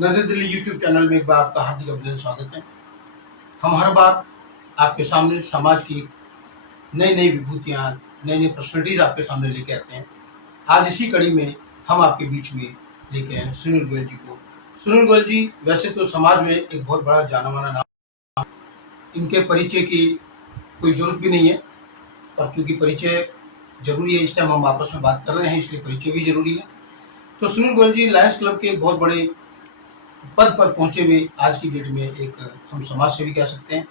नजर Delhi YouTube channel में एक बार आपका हार्दिक अभिनंदन स्वागत है। हम हर बार आपके सामने समाज की नई नई विभूतियाँ, नई नई पर्सनैलिटीज़ आपके सामने लेके आते हैं। आज इसी कड़ी में हम आपके बीच में लेके आए हैं सुनील गोयल जी को। सुनील गोयल जी वैसे तो समाज में एक बहुत बड़ा जाना माना नाम, इनके परिचय की कोई जरूरत भी नहीं है, और चूंकि परिचय जरूरी है, इस टाइम हम आपस में बात कर रहे हैं, इसलिए परिचय भी जरूरी है। तो सुनील गोयल जी लायंस क्लब के एक बहुत बड़े पद पर पहुंचे हुए आज की डेट में एक हम समाज सेवी कह सकते हैं।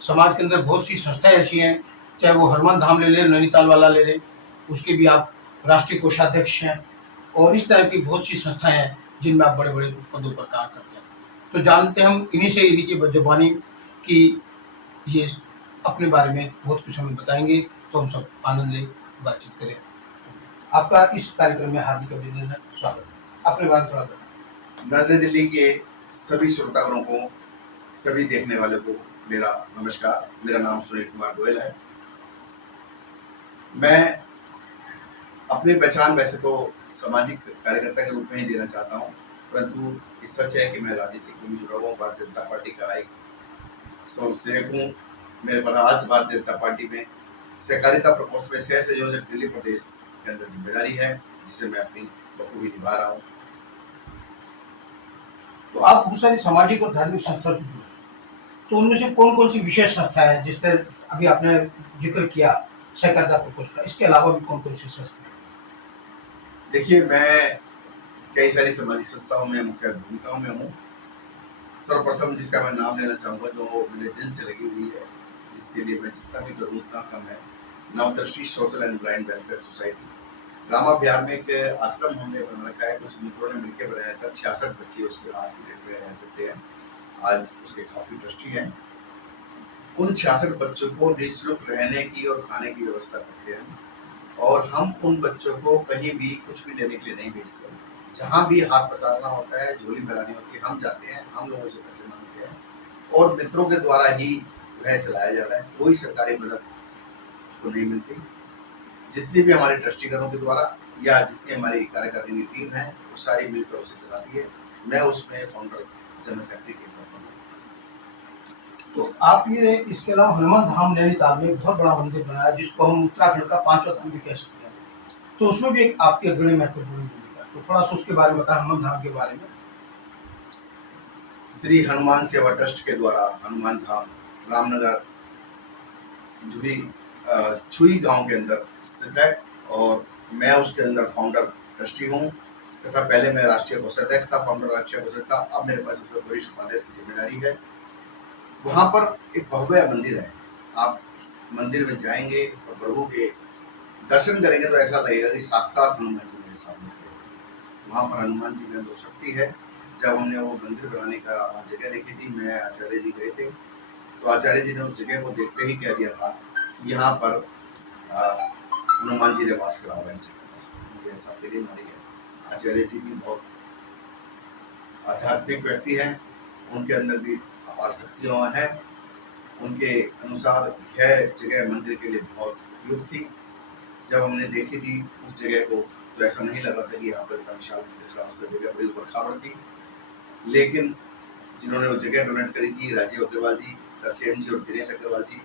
समाज के अंदर बहुत सी संस्थाएं ऐसी हैं, चाहे वो हनुमान धाम ले लें, नैनीताल वाला ले लें, उसके भी आप राष्ट्रीय कोषाध्यक्ष हैं, और इस तरह की बहुत सी संस्थाएं हैं जिनमें आप बड़े बड़े पदों पर कार्य करते हैं। तो जानते हैं हम इन्हीं से, इन्हीं की जबानी कि ये अपने बारे में बहुत कुछ हमें बताएंगे, तो हम सब आनंद लें, बातचीत करें। आपका इस कार्यक्रम में हार्दिक अभिनंदन, स्वागत है। अपने बारे में थोड़ा बताएं। नजर दिल्ली के सभी श्रोतागणों को, सभी देखने वालों को मेरा नमस्कार। मेरा नाम सुनील कुमार गोयल है। मैं अपनी पहचान वैसे तो सामाजिक कार्यकर्ता के रूप में ही देना चाहता हूं, परंतु ये सच है कि मैं राजनीतिक में जुड़ा हुआ हूँ। भारतीय जनता पार्टी का एक स्वयंसेवक हूँ। मेरे पास आज भारतीय जनता पार्टी में सहकारिता प्रकोष्ठ में सह संयोजक दिल्ली प्रदेश के अंदर जिम्मेदारी है, जिसे मैं अपनी बखूबी निभा रहा हूँ। तो आप बहुत सारी सामाजिक और धार्मिक संस्थाओं से जुड़े, तो उनमें से कौन कौन सी विशेष संस्था है जिसका अभी आपने जिक्र किया, सहकारिता प्रकोष्ठ का, इसके अलावा भी कौन कौन सी संस्था है? देखिए, मैं कई सारी सामाजिक संस्थाओं में मुख्य भूमिकाओं में हूँ। सर्वप्रथम जिसका मैं नाम लेना चाहूँगा, जो मेरे दिल से लगी हुई है, जिसके लिए मैं जितना भी करूँ उतना कम है, Navdrishti social and blind welfare society. Rama Vihar में एक आश्रम हमने बना रखा है, कुछ मित्रों ने मिलकर बनाया था। 66 बच्चे उसमें आज की डेट में रह सकते हैं। आज उसके काफी ट्रस्टी हैं। उन 66 बच्चों को निःशुल्क रहने की और खाने की व्यवस्था करते हैं, और हम उन बच्चों को कहीं भी कुछ भी लेने के लिए नहीं भेजते। जहाँ भी हाथ पसारना होता है, झोली फैलानी होती है, हम जाते हैं, हम लोगों से पैसे मांगते हैं, और मित्रों के द्वारा ही वह चलाया जा रहा है। कोई सरकारी मदद उसको नहीं मिलती। जितनी भी हमारे ट्रस्टीगणों के द्वारा या जितनी हमारी कार्यकारिणी टीम है, वो सारी मिलकर उसे चलाती है। मैं उसमें फाउंडर जनरल सेक्रेटरी के तौर पर हूँ। तो आप ये इसके अलावा हनुमान धाम नैनीताल में बहुत बड़ा मंदिर बनाया, जिसको हम उत्तराखंड का 5वां धाम भी कह सकते हैं, तो उसमें भी एक आपकी अग्रणी महत्वपूर्ण भूमिका, तो थोड़ा सा उसके बारे में बताएं, हनुमान धाम के बारे में। श्री हनुमान सेवा ट्रस्ट के द्वारा हनुमान धाम रामनगर जुड़ी छुई गांव के अंदर स्थित है, और मैं उसके अंदर फाउंडर ट्रस्टी हूँ, तथा पहले मैं राष्ट्रीय कोषाध्यक्ष था, फाउंडर राष्ट्रीय कोषाध्यक्ष था। अब मेरे पास वरिष्ठ उपाध्यक्ष की जिम्मेदारी है। वहाँ पर एक भव्य मंदिर है। आप मंदिर में जाएंगे और प्रभु के दर्शन करेंगे तो ऐसा लगेगा कि साक्षात हनुमान जी मेरे सामने खड़े हैं। वहाँ पर हनुमान जी में 2 शक्ति है। जब हमने वो मंदिर बनाने का जगह देखी थी, मैं आचार्य जी गए थे, तो आचार्य जी ने उस जगह को देखते ही कह दिया था, यहाँ पर हनुमान जी ने वास करा हुआ है। मुझे ऐसा फीलिंग आ रही है। आचार्य जी भी बहुत आध्यात्मिक व्यक्ति हैं, उनके अंदर भी अपार शक्तियाँ हैं। उनके अनुसार यह जगह मंदिर के लिए बहुत उपयुक्त थी। जब हमने देखी थी उस जगह को, तो ऐसा नहीं लग रहा था कि यहाँ पर इतना विशाल मंदिर का, उस जगह बड़ी उबड़-खाबड़ थी। लेकिन जिन्होंने वो जगह डोनेट करी थी, राजीव अग्रवाल जी, तरसेम जी और दिनेश अग्रवाल जी,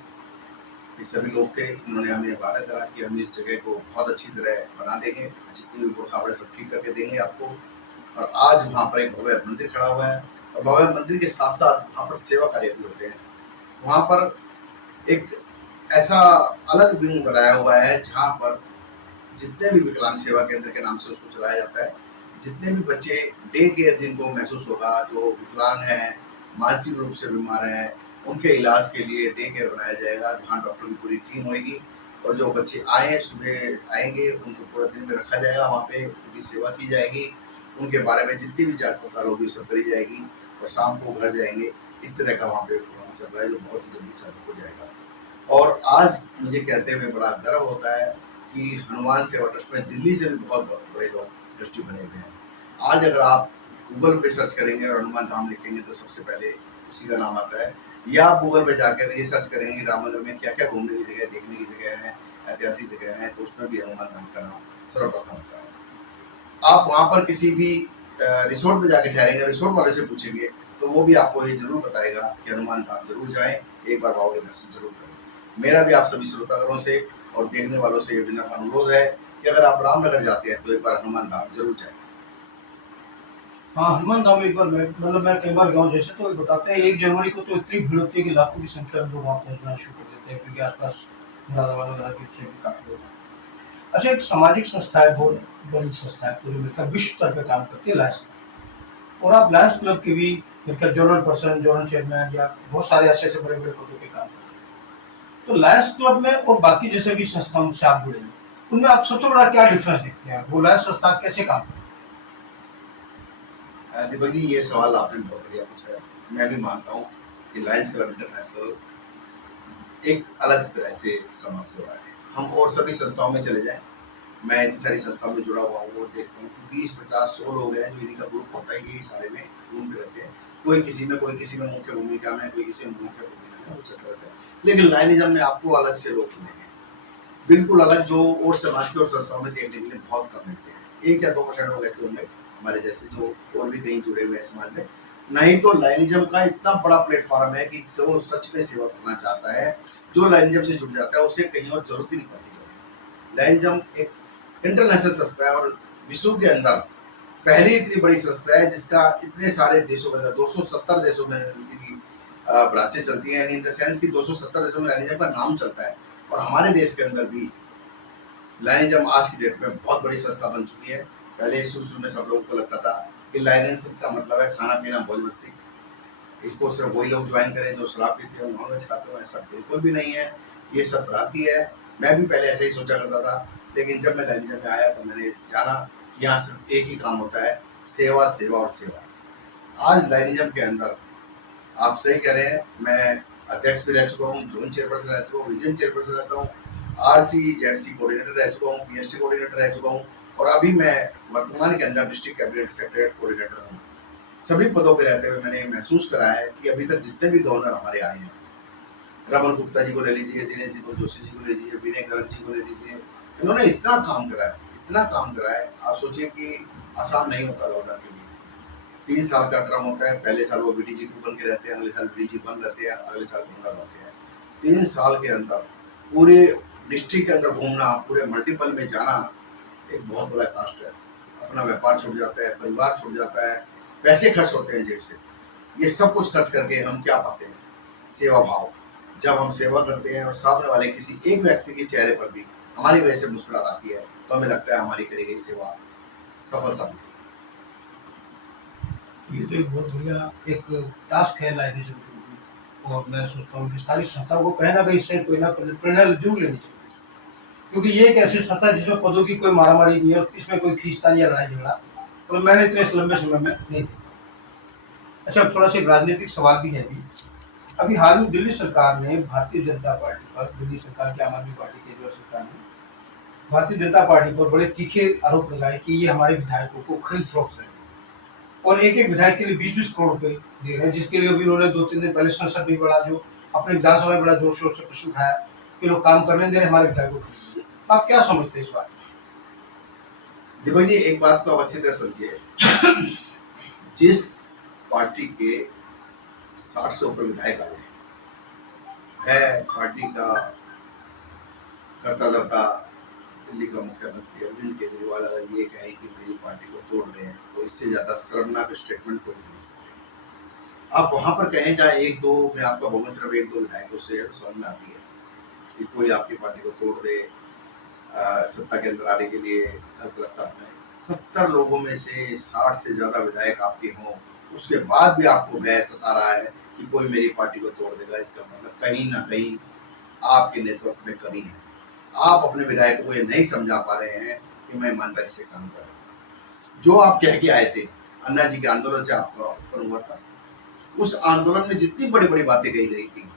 ये सभी लोग थे। इन्होंने हमें वादा करा कि हम इस जगह को बहुत अच्छी तरह बना देंगे, जितनी भी उबड़-खाबड़ सब ठीक करके देंगे आपको। और आज वहाँ पर एक भव्य मंदिर खड़ा हुआ है, और भव्य मंदिर के साथ साथ वहाँ पर सेवा कार्य भी होते हैं। वहाँ पर एक ऐसा अलग विंग बनाया हुआ है, जहाँ पर जितने भी विकलांग सेवा केंद्र के नाम से उसको चलाया जाता है, जितने भी बच्चे डे केयर जिनको महसूस होगा, जो विकलांग हैं, मानसिक रूप से बीमार हैं, उनके इलाज के लिए डे केयर बनाया जाएगा, जहाँ डॉक्टर की पूरी टीम होगी, और जो बच्चे आए सुबह आएंगे उनको पूरा दिन में रखा जाएगा, वहाँ पे उनकी सेवा की जाएगी, उनके बारे में जितनी भी जांच पड़ताल होगी सब करी जाएगी, और शाम को घर जाएंगे। इस तरह का वहाँ पे प्रोग्राम चल रहा है, जो बहुत ही जल्दी चालू हो जाएगा। और आज मुझे कहते हुए बड़ा गर्व होता है कि हनुमान सेवा ट्रस्ट में दिल्ली से भी बहुत बड़े लोग ट्रस्टी बने हुए हैं। आज अगर आप गूगल पे सर्च करेंगे और हनुमान धाम लिखेंगे तो सबसे पहले उसी का नाम आता है, या आप गूगल पे जाकर ये सर्च करेंगे रामनगर में क्या क्या घूमने की जगह, देखने की जगह है, ऐतिहासिक जगह है, तो उसमें भी हनुमान धाम का नाम सर्वप्रथम आता है। आप वहाँ पर किसी भी रिसोर्ट में जाके ठहरेंगे, रिसोर्ट वाले से पूछेंगे तो वो भी आपको ये जरूर बताएगा कि हनुमान धाम जरूर जाएं, एक बार बाबा के दर्शन जरूर करें। मेरा भी आप सभी श्रोतागणों से और देखने वालों से ये विनम्र अनुरोध है कि अगर आप रामनगर जाते हैं तो एक बार हनुमान धाम जरूर जाएं। हाँ, हनुमान धाम एक बार मैं कई बार गया हूँ। जैसे तो बताते हैं 1 जनवरी को तो इतनी भीड़ होती है कि लाखों की संख्या में लोग वहाँ पहुँचना शुरू कर देते हैं, क्योंकि आसपास मुरादाबाद वगैरह के क्षेत्र में काफ़ी लोग हैं। अच्छा, एक सामाजिक संस्था है, बहुत बड़ी संस्था है, पूरे मिलकर विश्व स्तर पे काम करती है, लायंस क्लब। और आप लायंस क्लब के भी मिलकर जोनल पर्सन, जोनल चेयरमैन या बहुत सारे ऐसे बड़े-बड़े पदों पे काम करते हैं। तो लायंस क्लब में और बाकी जैसे भी संस्थाओं से आप जुड़े हैं, उनमें आप सबसे बड़ा क्या डिफरेंस देखते हैं? वो लायंस संस्था कैसे काम करती दीपक जी, ये सवाल आपने बहुत बढ़िया पूछा है। मैं भी मानता हूँ कि लायंस क्लब इंटरनेशनल एक अलग तरह से समाज सेवा है। हम और सभी संस्थाओं में चले जाएं, मैं इतनी सारी संस्थाओं में जुड़ा हुआ हूँ और देखता हूँ कि 20-50-100 लोग हैं जो इन्हीं का ग्रुप होता है, यही सारे में घूमते रहते हैं। कोई किसी में मुख्य भूमिका में, कोई किसी में मुख्य भूमिका में, वो चलते रहते हैं। लेकिन लायनिज्म में आपको अलग से लोग मिलेंगे, बिल्कुल अलग, जो और समाज की और संस्थाओं में देखने के लिए बहुत कम मिलते हैं। 1 या 2% लोग ऐसे होंगे हमारे जैसे जो और भी कहीं जुड़े हुए हैं समाज में। नहीं तो लायनिज्म का इतना बड़ा प्लेटफॉर्म है कि वो सच में सेवा करना चाहता है, जो लायनिज्म से जुड़ जाता है उसे कहीं और जरूरत ही नहीं पड़ती। लायनिज्म एक इंटरनेशनल संस्था है और विश्व के अंदर पहली इतनी बड़ी संस्था है जिसका इतने सारे देशों के अंदर 270 देशों में इनकी ब्रांचें चलती हैं, इन द सेंस कि 270 देशों में लायनिज्म का नाम चलता है। और हमारे देश के अंदर भी लायनिज्म आज की डेट में बहुत बड़ी संस्था बन चुकी है। पहले शुरू में सब लोगों को लगता था कि लायनिज्म का मतलब है खाना पीना मौज मस्ती, इसको सिर्फ वही लोग ज्वाइन करें जो शराब पीते हैं, नॉनवेज खाते हैं। ऐसा बिल्कुल भी नहीं है, ये सब भ्रांति है। मैं भी पहले ऐसे ही सोचा करता था, लेकिन जब मैं लायनिज्म में आया तो मैंने जाना यहाँ सिर्फ एक ही काम होता है, सेवा सेवा और सेवा। आज लायनिज्म के अंदर आप सही कह रहे हैं, मैं अध्यक्ष भी रह चुका हूँ, जोन चेयरपर्सन रह चुका हूँ, रीजन चेयरपर्सन रहता हूँ, RC-ZC कोऑर्डिनेटर रह चुका हूँ, PST कोऑर्डिनेटर रह चुका हूँ और अभी मैं वर्तमान के अंदर डिस्ट्रिक्ट कैबिनेट सेक्रेटरी कोऑर्डिनेटर हूँ। सभी पदों पे रहते हुए मैंने महसूस करा है कि अभी तक जितने भी गवर्नर हमारे आए हैं, रमन गुप्ता जी को ले लीजिए, दिनेश दीपक जोशी जी को ले लीजिए, विनय गरग जी को ले लीजिए, इन्होंने इतना काम करा है, इतना काम करा है। आप सोचिए कि आसान नहीं होता गवर्नर के लिए। 3 साल का टर्म होता है, पहले साल वो BDG 2 बन के रहते हैं, अगले साल BDG 1 रहते हैं, अगले साल गवर्नर रहते हैं। 3 साल के अंदर पूरे डिस्ट्रिक्ट के अंदर घूमना, पूरे मल्टीपल में जाना एक बहुत बड़ा कास्ट है। अपना व्यापार छूट जाता है, परिवार छूट जाता है, पैसे खर्च होते हैं जेब से। ये सब कुछ खर्च करके हम क्या पाते हैं? सेवा भाव। जब हम सेवा करते हैं और सामने वाले किसी एक व्यक्ति के चेहरे पर भी हमारी वजह से मुस्कुराहट आती है, तो हमें लगता है हमारी करी गई सेवा सफल साबित हुई। है? ये तो एक बहुत बढ़िया एक टास्क है लायनिज्म के रूप में, और मैं सोचता हूँ कि सारी संस्थाओं को कहीं ना कहीं इससे कोई ना प्रेरणा जरूर लेनी चाहिए, क्योंकि ये एक ऐसी संस्था है जिसमें पदों की कोई मारामारी नहीं है और इसमें कोई खींचतान या लड़ाई झगड़ा, और मैंने इतने लंबे समय में नहीं देखा। अच्छा, अब थोड़ा सा एक राजनीतिक सवाल भी है अभी। अभी हाल में दिल्ली सरकार ने भारतीय जनता पार्टी पर, दिल्ली सरकार की आम आदमी पार्टी केजरीवाल सरकार ने भारतीय जनता पार्टी पर बड़े तीखे आरोप लगाए कि ये हमारे विधायकों को खरीद फरोख्त रहे हैं और एक एक विधायक के लिए 20-20 करोड़ रुपए दे रहे हैं, जिसके लिए अभी उन्होंने 2-3 दिन पहले संसद में बड़ा जो अपने विधानसभा में बड़ा जोर शोर से प्रश्न उठाया कि लोग काम करने दे रहे हमारे विधायकों को। आप क्या समझते हैं इस बात? दीपक जी, एक बात को आप अच्छी तरह समझिए, जिस पार्टी के 60 से ऊपर विधायक आए है पार्टी का करता धरता दिल्ली का मुख्यमंत्री अरविंद केजरीवाल अगर ये कहे कि मेरी पार्टी को तोड़ रहे हैं, तो इससे ज्यादा शर्मनाक स्टेटमेंट कोई नहीं सकते। आप वहां पर कहें चाहे 1-2, मैं आपका बहुमत सिर्फ 1-2 विधायकों से है तो समझ में आती है कि कोई आपकी पार्टी को तोड़ दे, सत्ता के अंदर आने के लिए गलत रास्ता अपनाए। 70 लोगों में से 60 से ज्यादा विधायक आपके हों, उसके बाद भी आपको भय सता रहा है कि कोई मेरी पार्टी को तोड़ देगा, इसका मतलब कहीं ना कहीं आपके नेतृत्व में कमी है। आप अपने विधायकों को ये नहीं समझा पा रहे हैं कि मैं ईमानदारी से काम कर रहा हूँ। जो आप कह के आए थे, अन्ना जी के आंदोलन से आपका उत्पन्न हुआ था, उस आंदोलन में जितनी बड़ी बड़ी बातें कही गई थी,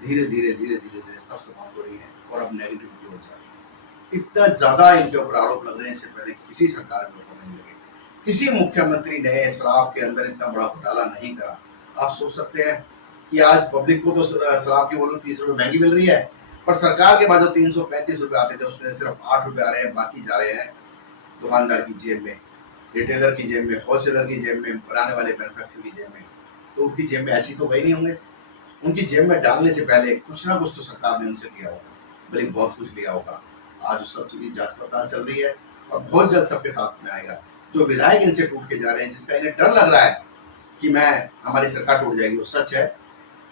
धीरे धीरे सब समाप्त हो रही है और अब नेगेटिव की ओर जा रही है। इतना ज्यादा इनके ऊपर आरोप लग रहे हैं, इससे पहले किसी सरकार के ऊपर नहीं लगे। किसी मुख्यमंत्री ने शराब के अंदर इतना बड़ा घोटाला नहीं करा। आप सोच सकते हैं कि आज पब्लिक को तो शराब की बोतल 30 रुपए महंगी मिल रही है, पर सरकार के पास जो 335 रुपए आते थे उसमें सिर्फ 8 रुपए आ रहे हैं, बाकी जा रहे हैं दुकानदार की जेब में। रिटेलर की जेब में, होलसेलर की जेब में, बनाने वाले मैन्युफैक्चरर की जेब में, तो उनकी जेब में ऐसी तो गए नहीं होंगे। उनकी जेब में डालने से पहले कुछ ना कुछ तो सरकार ने उनसे लिया होगा, भले बहुत कुछ लिया होगा। आज उस सब की जांच पड़ताल चल रही है और बहुत जल्द सबके साथ में आएगा। जो विधायक इनसे टूट के जा रहे हैं, जिसका इन्हें डर लग रहा है कि हमारी सरकार टूट जाएगी, वो सच है,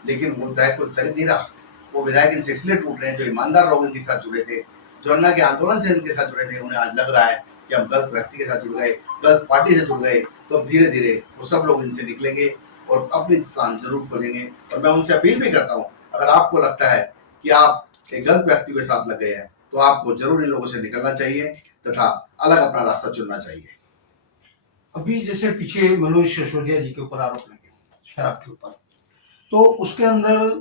लेकिन वो विधायक कोई खरीद नहीं रहा। वो विधायक इनसे इसलिए टूट रहे हैं जो ईमानदार लोग इनके साथ जुड़े थे, जो अन्ना के आंदोलन से इनके साथ जुड़े थे। उन्हें आज लग रहा है कि हम गलत व्यक्ति के साथ जुड़ गए, गलत पार्टी से जुड़ गए, तो अब धीरे धीरे वो सब लोग इनसे निकलेंगे और अपनी स्थान जरूर खोजेंगे। और मैं उनसे अपील भी करता हूँ, अगर आपको लगता है कि आप एक गलत व्यक्ति के साथ लग गए हैं, तो आपको जरूर इन लोगों से निकलना चाहिए तथा अलग अपना रास्ता चुनना चाहिए। अभी जैसे पीछे मनोज सिसोदिया जी के ऊपर आरोप लगे शराब के ऊपर, तो उसके अंदर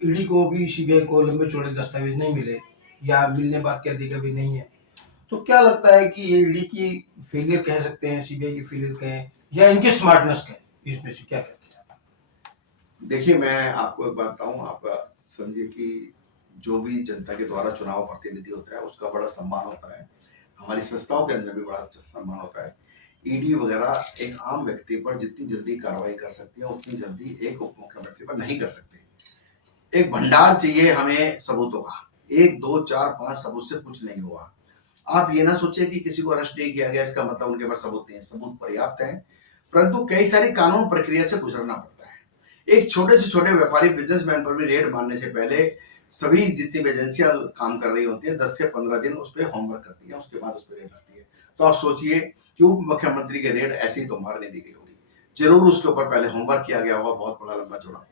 ईडी को भी, सीबीआई को लंबे चौड़े दस्तावेज नहीं मिले, या मिलने बाद कह देगा भी नहीं है। तो क्या लगता है कि ये ईडी की फेलियर कह सकते हैं, सीबीआई की फेलियर कहें, या इनकी स्मार्टनेस कहें, इसमें से क्या कहते हैं आप? देखिए, मैं आपको एक बात बताऊं, आप समझिए कि जो भी जनता के द्वारा चुनाव प्रतिनिधि होता है उसका बड़ा सम्मान होता है। हमारी संस्थाओं के अंदर भी बड़ा सम्मान होता है। ईडी वगैरह एक आम व्यक्ति पर जितनी जल्दी कार्रवाई कर सकती है, उतनी जल्दी एक उप मुख्यमंत्री पर नहीं कर सकते। एक भंडार चाहिए हमें सबूतों का, 1 2 4 5 सबूत से कुछ नहीं हुआ। आप ये ना सोचिए कि किसी को अरेस्ट नहीं किया गया इसका मतलब उनके पास सबूत नहीं है। सबूत पर्याप्त है, परंतु कई सारी कानून प्रक्रिया से गुजरना पड़ता है। एक छोटे से छोटे व्यापारी बिजनेसमैन पर भी रेड मारने से पहले सभी जितनी भी एजेंसियां काम कर रही होती है 10 से 15 दिन उस पर होमवर्क करती है, उसके बाद उस पर रेड आती है। तो आप सोचिए कि उप मुख्यमंत्री के रेड ऐसी तो मार नहीं दी गई होगी, जरूर उसके ऊपर पहले होमवर्क किया गया होगा, बहुत बड़ा लंबा चौड़ा,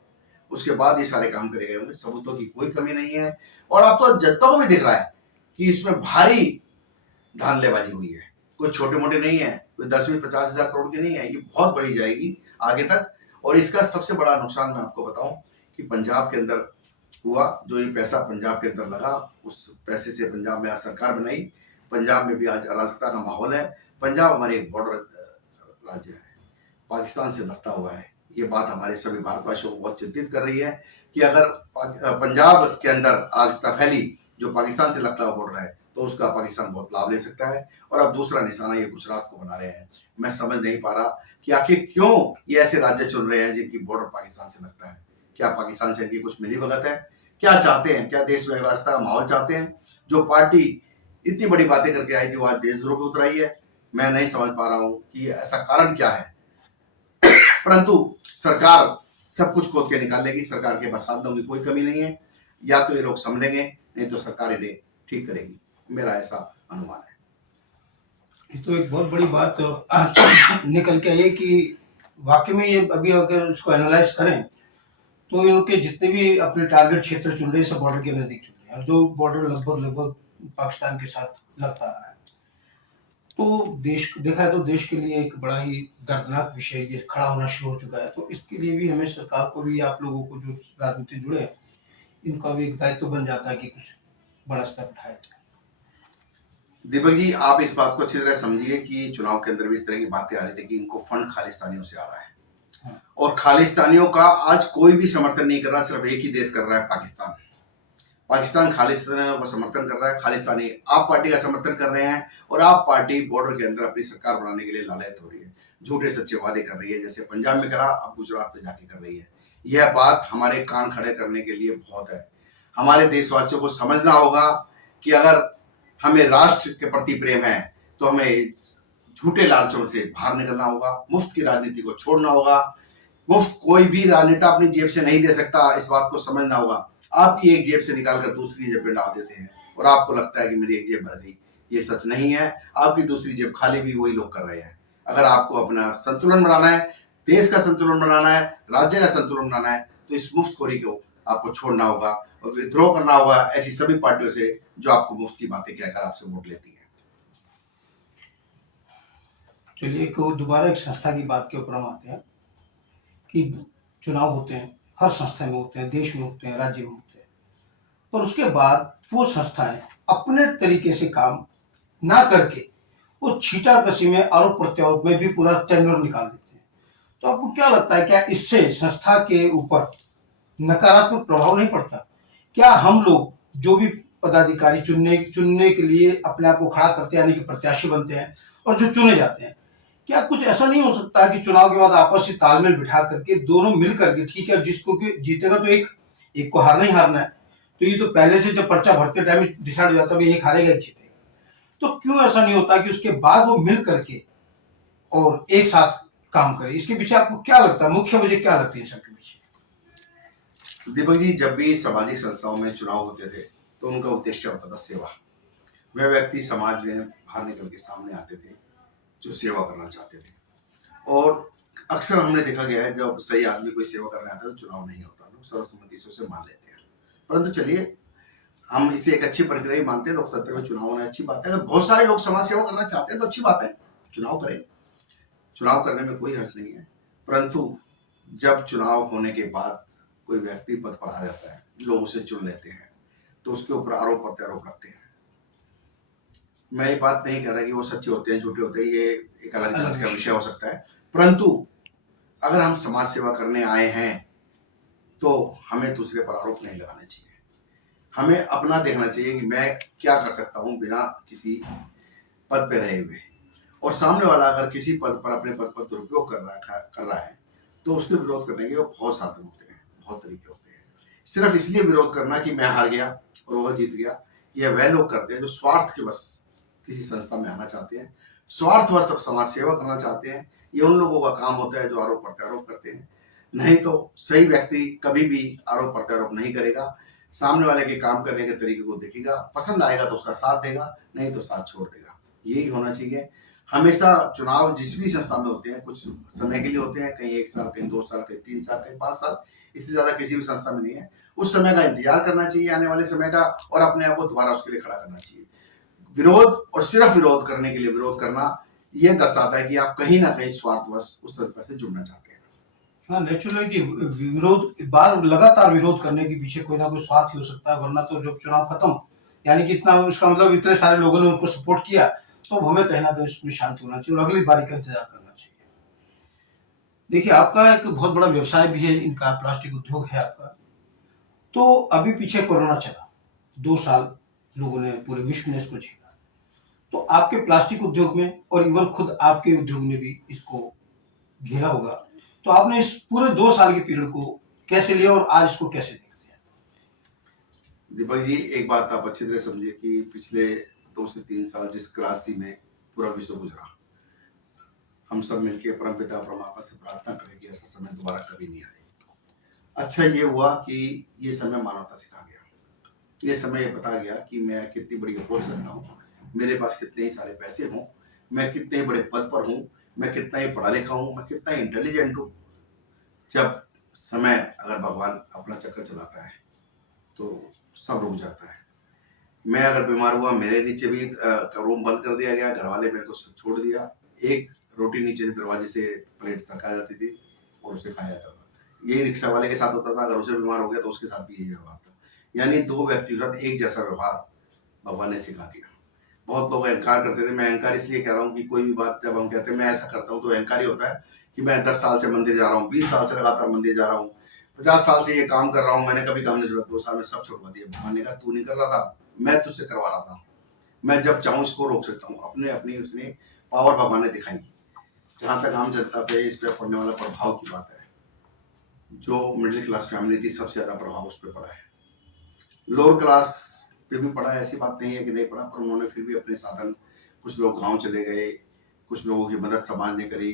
उसके बाद ये सारे काम करे गए होंगे। सबूतों की कोई कमी नहीं है और अब तो जनता को भी दिख रहा है कि इसमें भारी धांधलेबाजी हुई है। कोई छोटे मोटे नहीं है, कोई 10-20-50 हजार करोड़ की नहीं है, ये बहुत बढ़ी जाएगी आगे तक। और इसका सबसे बड़ा नुकसान मैं आपको बताऊं कि पंजाब के अंदर हुआ, जो ये पैसा पंजाब के अंदर लगा, उस पैसे से पंजाब में आज सरकार बनाई। पंजाब में भी आज अराजकता का माहौल है। पंजाब हमारे एक बॉर्डर राज्य है, पाकिस्तान से लगता हुआ है। ये बात हमारे सभी भारतवासियों को बहुत चिंतित कर रही है कि अगर पंजाब के अंदर अराजकता फैली जो पाकिस्तान से लगता हुआ बॉर्डर है, तो उसका पाकिस्तान बहुत लाभ ले सकता है। और अब दूसरा निशाना ये गुजरात को बना रहे हैं। मैं समझ नहीं पा रहा कि आखिर क्यों ये ऐसे राज्य चुन रहे हैं जिनकी बॉर्डर पाकिस्तान से लगता है। क्या पाकिस्तान से इनकी कुछ मिलीभगत है? क्या चाहते हैं? क्या देश में अराजकता का माहौल चाहते हैं? जो पार्टी इतनी बड़ी बातें करके आई थी वो आज देशद्रोह पे उतर आई है। मैं नहीं समझ पा रहा हूं कि ऐसा कारण क्या है, परंतु सरकार सब कुछ खोद के निकाल लेगी। सरकार के पास साधनों की कोई कमी नहीं है, या तो ये लोग संभलेंगे, नहीं तो सरकार इन्हें ठीक करेगी, मेरा ऐसा अनुमान है। ये तो एक बहुत बड़ी बात आज निकल के आई है कि वाकई में ये अभी अगर इसको एनालाइज करें तो इनके जितने भी अपने टारगेट क्षेत्र चुन रहे हैं सब बॉर्डर के नजदीक चुन रहे हैं, और जो बॉर्डर लगभग लगभग पाकिस्तान के साथ लगता आ रहा है। तो देश देखा है तो देश के लिए एक बड़ा ही दर्दनाक विषय ये खड़ा होना शुरू हो चुका है। तो इसके लिए भी हमें, सरकार को भी, आप लोगों को जो राजनीति जुड़े हैं, इनका भी एक दायित्व बन जाता है कि कुछ बड़ा स्तर उठाए। दीपक जी, आप इस बात को अच्छी तरह समझिए कि चुनाव के अंदर भी इस तरह की बातें आ रही थी कि इनको फंड खालिस्तानियों से आ रहा है। हाँ। और खालिस्तानियों का आज कोई भी समर्थन नहीं कर रहा, सिर्फ एक ही देश कर रहा है, पाकिस्तान। पाकिस्तान खालिस्तानियों का समर्थन कर रहा है, खालिस्तानी आप पार्टी का समर्थन कर रहे हैं, और आप पार्टी बॉर्डर के अंदर अपनी सरकार बनाने के लिए लालयत हो रही है, झूठे सच्चे वादे कर रही है। जैसे पंजाब में करा, अब गुजरात में जाके कर रही है। यह बात हमारे कान खड़े करने के लिए बहुत है। हमारे देशवासियों को समझना होगा कि अगर हमें राष्ट्र के प्रति प्रेम है तो हमें झूठे लालचों से बाहर निकलना होगा, मुफ्त की राजनीति को छोड़ना होगा। मुफ्त कोई भी राजनेता अपनी जेब से नहीं दे सकता, इस बात को समझना होगा। आपकी एक जेब से निकालकर दूसरी जेब में डाल देते हैं और आपको लगता है कि मेरी एक जेब भर गई, ये सच नहीं है। आपकी दूसरी जेब खाली भी वही लोग कर रहे हैं। अगर आपको अपना संतुलन बनाना है, देश का संतुलन बनाना है, राज्य का संतुलन बनाना है, तो इस मुफ्तखोरी को आपको छोड़ना होगा और विद्रोह करना होगा ऐसी सभी पार्टियों से जो आपको मुफ्त की बातें कहकर आपसे वोट लेती है। चलिए, दोबारा एक संस्था की बात के ऊपर हम आते हैं कि चुनाव होते हैं, हर संस्था में होते हैं, देश में होते हैं, राज्य में होते हैं, पर उसके बाद वो संस्थाएं अपने तरीके से काम ना करके वो छींटाकशी में, आरोप प्रत्यारोप में भी पूरा टेन्योर निकाल देते हैं। तो आपको क्या लगता है, क्या इससे संस्था के ऊपर नकारात्मक प्रभाव नहीं पड़ता? क्या हम लोग जो भी पदाधिकारी चुनने के लिए अपने आप को खड़ा करते हैं, यानी कि प्रत्याशी बनते हैं, और जो चुने जाते हैं, क्या कुछ ऐसा नहीं हो सकता कि चुनाव के बाद आपस में तालमेल बिठा करके दोनों मिल करके, ठीक है, जिसको कि जीतेगा तो एक एक को हारना ही हारना है, तो ये तो पहले से जब पर्चा भरते टाइम डिसाइड हो जाता है एक हारेगा एक जीतेगा, तो क्यों ऐसा नहीं होता कि उसके बाद वो मिल करके और एक साथ काम करे? इसके पीछे आपको क्या लगता है, मुख्य वजह क्या लगती है सबके पीछे? दीपक जी, जब भी सामाजिक संस्थाओं में चुनाव होते थे तो उनका उद्देश्य होता था सेवा। वह व्यक्ति समाज में बाहर निकल के सामने आते थे जो सेवा करना चाहते थे। और अक्सर हमने देखा गया है, जब सही आदमी कोई सेवा करने आता है तो चुनाव नहीं होता, लोग सर्वसम्मति से उसे मान लेते हैं। परंतु चलिए, हम इसे एक अच्छी प्रक्रिया ही मानते हैं। लोकतंत्र में चुनाव होना अच्छी बात है। अगर बहुत सारे लोग समाज सेवा करना चाहते हैं तो अच्छी बात है, चुनाव करें। चुनाव करने में कोई हर्ज नहीं है। परंतु जब चुनाव होने के बाद कोई व्यक्ति पद पर आ जाता है, लोग उसे चुन लेते हैं, तो उसके ऊपर आरोप प्रत्यारोप लगते हैं। मैं ये बात नहीं कह रहा कि वो सच्चे होते हैं झूठे होते हैं, ये एक अलग जांच का विषय हो सकता है। परंतु अगर हम समाज सेवा करने आए हैं तो हमें दूसरे पर आरोप नहीं लगाने चाहिए। हमें अपना देखना चाहिए कि मैं क्या कर सकता हूं बिना किसी पद पे रहे हुए। और सामने वाला अगर किसी पद पर अपने पद पर दुरुपयोग कर रहा है तो उसके विरोध करने के बहुत साधन होते हैं, बहुत तरीके होते हैं। सिर्फ इसलिए विरोध करना कि मैं हार गया और वह जीत गया, यह वह लोग करते हैं जो स्वार्थ के बस किसी संस्था में आना चाहते हैं, स्वार्थवश सब समाज सेवा करना चाहते हैं। ये उन लोगों का काम होता है जो आरोप प्रत्यारोप करते हैं। नहीं तो सही व्यक्ति कभी भी आरोप प्रत्यारोप नहीं करेगा, सामने वाले के काम करने के तरीके को देखेगा, पसंद आएगा तो उसका साथ देगा, नहीं तो साथ छोड़ देगा। यही होना चाहिए। हमेशा चुनाव जिस भी संस्था में होते हैं कुछ समय के लिए होते हैं, कहीं 1 साल, कहीं 2 साल, कहीं 3 साल, कहीं 5 साल, इससे ज्यादा किसी भी संस्था में नहीं है। उस समय का इंतजार करना चाहिए, आने वाले समय का, और अपने आप को दोबारा उसके लिए खड़ा करना चाहिए। विरोध और सिर्फ विरोध करने के लिए विरोध करना यह दर्शाता है कि आप कहीं ना कहीं स्वार्थवश उस संस्था से जुड़ना चाहते हैं। हाँ, नेचुरल कि विरोध, बार लगातार विरोध करने के पीछे कोई ना कोई स्वार्थ ही हो सकता है, वरना तो जब चुनाव खत्म, यानी कि इतना, इसका मतलब इतने सारे लोगों ने उनको सपोर्ट किया, तो हमें कहीं ना कहीं इसमें शांत होना चाहिए और अगली बारी का इंतजार करना चाहिए। देखिए, आपका एक बहुत बड़ा व्यवसाय भी है, इनका प्लास्टिक उद्योग है आपका। तो अभी पीछे कोरोना चला, 2 साल लोगों ने, पूरे विश्व ने इसको झेला, तो आपके प्लास्टिक उद्योग में और इवन खुद आपके उद्योग ने भी इसको घेरा होगा, तो आपने इस पूरे 2 साल के पीरियड को कैसे लिया और आज इसको कैसे देखते हैं? दीपक जी, एक बात आप अच्छी तरह समझिए कि पिछले 2 से 3 साल जिस त्रासदी में पूरा विश्व गुजरा, हम सब मिलकर परमपिता परमात्मा से प्रार्थना करें कि ऐसा समय दोबारा कभी नहीं आए। अच्छा ये हुआ कि ये समय मानवता सिखा गया। ये समय ये बता गया कि मैं कितनी बड़ी अप्रोच रखता हूँ, मेरे पास कितने ही सारे पैसे हों, मैं कितने बड़े पद पर हूँ, मैं कितना ही पढ़ा लिखा हूँ, मैं कितना इंटेलिजेंट हूँ। जब समय अगर भगवान अपना चक्कर चलाता है तो सब रुक जाता है। मैं अगर बीमार हुआ, मेरे नीचे भी रूम बंद कर दिया गया, घर वाले मेरे को छोड़ दिया। एक रोटी नीचे से दरवाजे से प्लेट सरका जाती थी और उसे खाया जाता था। यही रिक्शा वाले के साथ होता था, अगर उसे बीमार हो गया तो उसके साथ भी यही व्यवहार था। यानी 2 व्यक्तियों के साथ एक जैसा व्यवहार भगवान ने सिखा दिया। बहुत लोग अहंकार करते थे, मैं अहंकार इसलिए कह रहा हूँ कि कोई भी बात जब हम कहते हैं मैं ऐसा करता हूँ तो अहंकार ही होता है कि मैं 10 साल से मंदिर जा रहा हूँ, 20 साल से लगातार मंदिर जा रहा हूँ, 50 साल से ये काम कर रहा हूँ, मैंने कभी काम नहीं छोड़ा, 2 साल में सब छुड़वा दिया। भगवान ने कहा तू नहीं कर रहा था, मैं तुझसे करवा रहा था, मैं जब चाहूँ इसको रोक सकता हूँ। अपने अपनी उसने पावर भगवान ने दिखाई। जहां तक आम जनता पे इस पे पड़ने वाला प्रभाव की बात है, जो मिडिल क्लास फैमिली थी सबसे ज्यादा प्रभाव उस पर पड़ा है। लोअर क्लास पे भी पड़ा है, ऐसी बात नहीं है कि नहीं पड़ा, पर उन्होंने फिर भी अपने साधन, कुछ लोग गांव चले गए, कुछ लोगों की मदद समाज ने करी,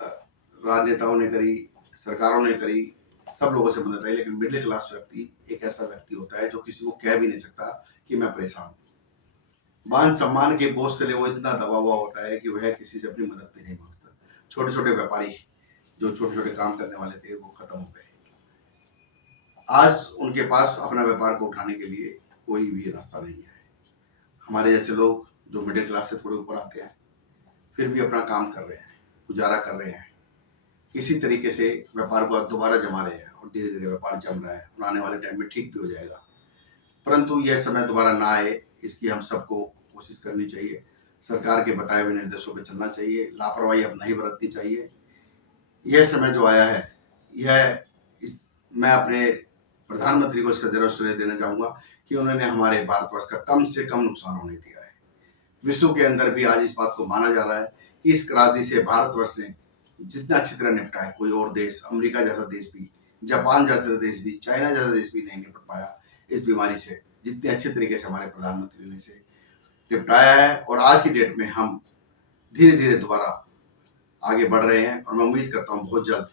राजनेताओं ने करी, सरकारों ने करी, सब लोगों से मदद आई। लेकिन मिडिल क्लास व्यक्ति एक ऐसा व्यक्ति होता है जो किसी को कह भी नहीं सकता कि मैं परेशान हूँ। मान सम्मान के बोझ से वो इतना दबा हुआ होता है कि वह किसी से अपनी मदद भी नहीं मांगता। छोटे छोटे व्यापारी जो छोटे छोटे काम करने वाले थे वो खत्म हो गए। आज उनके पास अपना व्यापार को उठाने के लिए कोई भी रास्ता नहीं है। हमारे जैसे लोग जो मिडिल क्लास से थोड़े ऊपर आते हैं फिर भी अपना काम कर रहे हैं, गुजारा कर रहे हैं, किसी तरीके से व्यापार को दोबारा जमा रहे हैं और धीरे धीरे व्यापार जम रहा है और आने वाले टाइम में ठीक भी हो जाएगा। परंतु यह समय दोबारा ना आए इसकी हम सबको कोशिश करनी चाहिए। सरकार के बताए हुए निर्देशों पर चलना चाहिए, लापरवाही अब नहीं बरतनी चाहिए। यह समय जो आया है, मैं अपने प्रधानमंत्री को इसका जरूर श्रेय देना चाहूंगा कि उन्होंने हमारे भारतवर्ष का कम से कम नुकसान होने दिया है। विश्व के अंदर भी आज इस बात को माना जा रहा है कि इस राज्य से भारतवर्ष ने जितना अच्छी तरह निपटा है, कोई और देश, अमेरिका जैसा देश भी, जापान जैसा देश भी, चाइना जैसा देश भी नहीं निपट पाया इस बीमारी से, जितने अच्छे तरीके से हमारे प्रधानमंत्री ने इसे निपटाया है। और आज की डेट में हम धीरे धीरे दोबारा आगे बढ़ रहे हैं और मैं उम्मीद करता हूँ बहुत जल्द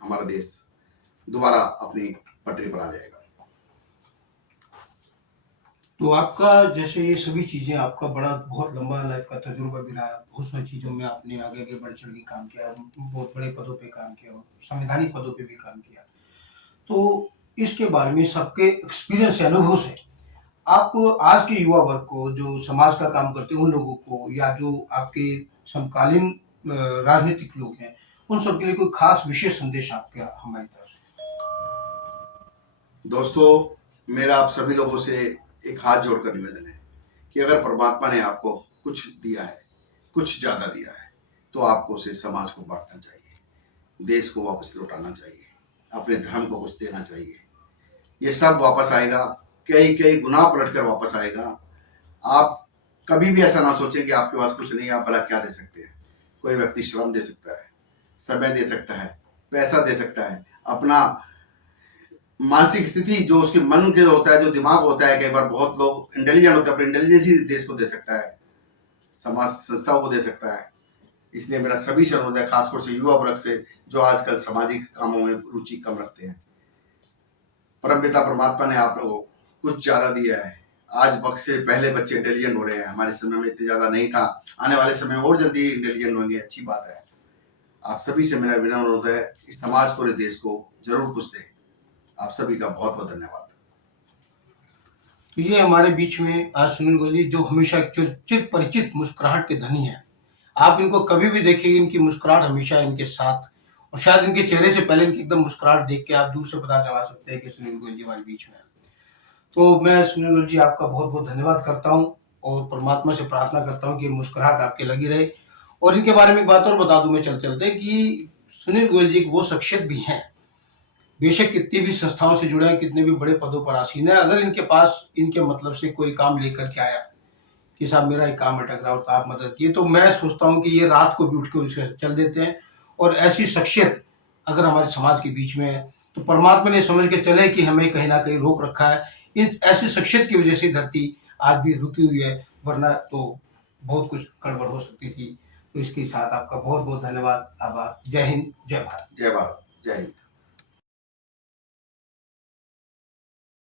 हमारा देश दोबारा अपनी पटरी पर आ जाएगा। तो आपका जैसे ये सभी चीज़ें, आपका बड़ा बहुत लंबा लाइफ का तजुर्बा भी रहा है, बहुत सारी चीज़ों में आपने आगे आगे बढ़ चढ़ के काम किया, बहुत बड़े पदों पे काम किया, संवैधानिक पदों पे भी काम किया। तो इसके बारे में सबके एक्सपीरियंस से, अनुभव से, आप आज के युवा वर्ग को, जो समाज का काम करते हैं उन लोगों को, या जो आपके समकालीन राजनीतिक लोग हैं, उन सबके लिए कोई खास विशेष संदेश आपके हमारी तरफ से? दोस्तों, मेरा आप सभी लोगों से एक हाथ जोड़कर निवेदन है कि अगर परमात्मा ने आपको कुछ दिया है, कुछ ज़्यादा दिया है, तो आपको उसे समाज को बांटना चाहिए, देश को वापस लौटाना चाहिए, अपने धर्म को कुछ देना चाहिए। ये सब वापस आएगा, कई कई गुना पलट कर वापस आएगा। आप कभी भी ऐसा ना सोचें कि आपके पास कुछ नहीं है, आप भला क्या दे सकते हैं। कोई व्यक्ति श्रम दे सकता है, समय दे सकता है, पैसा दे सकता है, अपना मानसिक स्थिति जो उसके मन के होता है, जो दिमाग होता है, कई बार बहुत लोग इंटेलिजेंट होते हैं, अपने इंटेलिजेंस ही देश को दे सकता है, समाज संस्थाओं को दे सकता है। इसलिए मेरा सभी से अनुरोध है, खासकर से युवा वर्ग से, जो आजकल सामाजिक कामों में रुचि कम रखते हैं, परमपिता परमात्मा ने आप लोगों को कुछ ज्यादा दिया है। आज वक्त से पहले बच्चे इंटेलिजेंट हो रहे हैं, हमारे समय में इतने ज्यादा नहीं था, आने वाले समय में और जल्दी इंटेलिजेंट होंगे, अच्छी बात है। आप सभी से मेरा विनम्र अनुरोध है, इस समाज को, देश को जरूर कुछ दें। आप सभी का बहुत बहुत धन्यवाद। तो ये हमारे बीच में आज सुनील गोयल जी, जो हमेशा एक चिर परिचित मुस्कुराहट के धनी हैं। आप इनको कभी भी देखेंगे, इनकी मुस्कुराहट हमेशा इनके साथ, और शायद इनके चेहरे से पहले इनकी एकदम मुस्कुराहट देख के आप दूर से पता चला सकते हैं कि सुनील गोयल जी हमारे बीच में हैं। तो मैं सुनील गोयल जी आपका बहुत बहुत धन्यवाद करता हूँ, और परमात्मा से प्रार्थना करता हूँ कि मुस्कुराहट आपके लगी रहे। और इनके बारे में एक बात और बता दूं मैं चलते चलते, कि सुनील गोयल जी वो शख्सियत भी हैं, बेशक कितनी भी संस्थाओं से जुड़े हैं, कितने भी बड़े पदों पर आसीन है, अगर इनके पास इनके मतलब से कोई काम लेकर के आया कि साहब मेरा एक काम अटक रहा हो तो आप मदद किए, तो मैं सोचता हूँ कि ये रात को भी उठ के उसके चल देते हैं। और ऐसी शख्सियत अगर हमारे समाज के बीच में है, तो परमात्मा ने समझ के चले कि हमें कहीं ना कहीं रोक रखा है। इस ऐसी शख्सियत की वजह से धरती आज भी रुकी हुई है, वरना तो बहुत कुछ गड़बड़ हो सकती थी। तो इसके साथ आपका बहुत बहुत धन्यवाद, आभार। जय हिंद, जय भारत। जय भारत, जय हिंद।